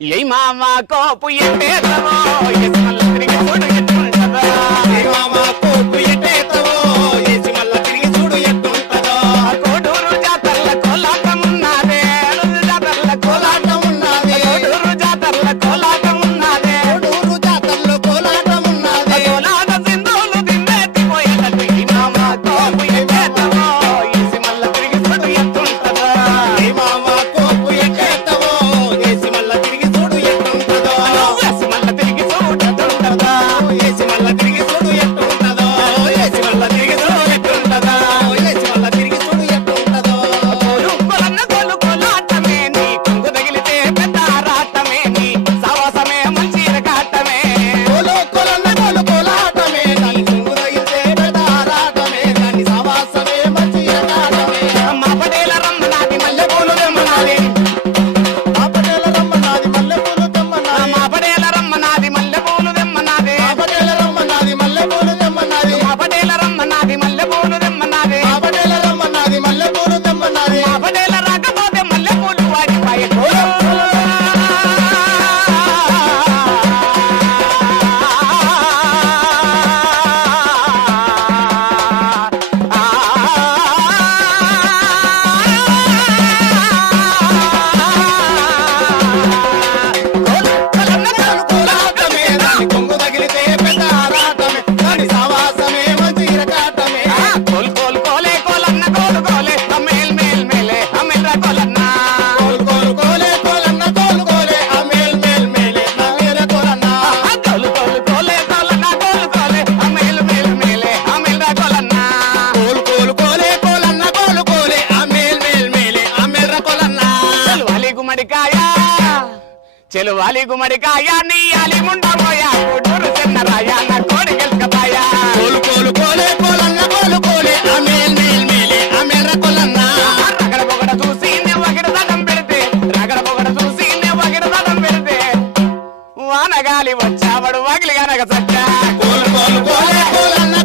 ఏ మామ కోపు ఎట్టేతవో ఏసి మల్ల తిరిగి చూడు ఎట్టుంటదో ఏ మామ కోపు ఎట్టేతవో ఏసి మల్ల తిరిగి చూడు ఎట్టుంటదో కోడూరు జాతరల కోలాటమున్నదే జాతరల కోలాటమున్నదే కోడూరు జాతరల కోలాటమున్నదే కోడూరు జాతరలో కోలాటమున్నదే కోలాట సింధులు దిన్నెత్తిపోయేటట్టు ఈ మామ కోపు ఎట్టేతవో ఏసి మల్ల తిరిగి చూడు ఎట్టుంటదో ఏ మామ కోపు ఎట్టేతవో ఏసి మల్ల తిరిగి చూడు ఎట్టుంటదో ఏసి మల్ల తిరిగి చూడు ఎట్టుంటదో ఏసి మల్ల తిరిగి చూడు ఎట్టుంటదో ఏసి మల్ల తిరిగి చూడు ఎట్టుంటదో ఏసి మల్ల తిరిగి చూడు ఎట్టుంటదో కొలన్న కొలు కొలాటమే నీ కొంగు తగిలితే పెద్ద ఆరాటమే నీ సావాసమే మంచి రకాటమే కోలో కోలన్న కోలు కోలాటమే దాని కుంగురయితే పెదారాటమే దాని సవాసమే మంచి ఎగాటమే మా పటేల రమ్మనాది మల్లెపూలు తెమ్మనాది ఆ పటేల రమ్మనాది మల్లెపూలు తెమ్మనాది మా పటేల రమ్మనాది మల్లెపూలు తెమ్మనాది ఆ పటేల రమ్మనాది మల్లెపూలు తెమ్మనాది మా పటేల రమ్మనాది మల్లెపూలు తెమ్మనాది ఆ పటేల రమ్మనాది మల్లెపూలు తెమ్మనాది మా పటేల రాకపోతే మల్లెపూలు వాడిపాయే కోలాటమే దాని కొంగు తగిలితే పెదారాటమే దాని సవాసమే మంచి ఎగాటమే కోల్ కోల్ కోలే కోలన్న కోలు కోలే మేల్ మేల్ మేలే అమిల్రా కోలన్న కోలు కోలు కోలే కోలన్న కోలు కోలే ఆ మేల్ మేల్ మేలే నా మేర కోలన్న కోలు కోలు కోలే కోలన్న కోలు కోలే అమిల్ మేల్ మేలే అమిల్రా కోలన్న కోలు కోలు కోలే కోలన్న కోలు కోలే ఆ మేల్ మేల్ మేలే ఆ మేర కోలన్న చెలువాలి గుమ్మడికాయ చెలువాలి గుమ్మడికాయ నీ అలి ముండబోయా కొట్టూరు చిన్నరాయ నా కోడి గెలకపాయ కోలు కోలు కోలే కోలన్న కోలు కోలే ఆ మేల్ మేల్ మేలే ఆ మేర కోలన్న రగడ పొగడ చూసి నెవ్వగిడ దడం పెడితే రగడ పొగడ చూసి నెవ్వగిడ దడం పెడితే వానగాలి వచ్చావడు వగిలి గనక సచ్చా కోలు కోలు కోలే కోలన్న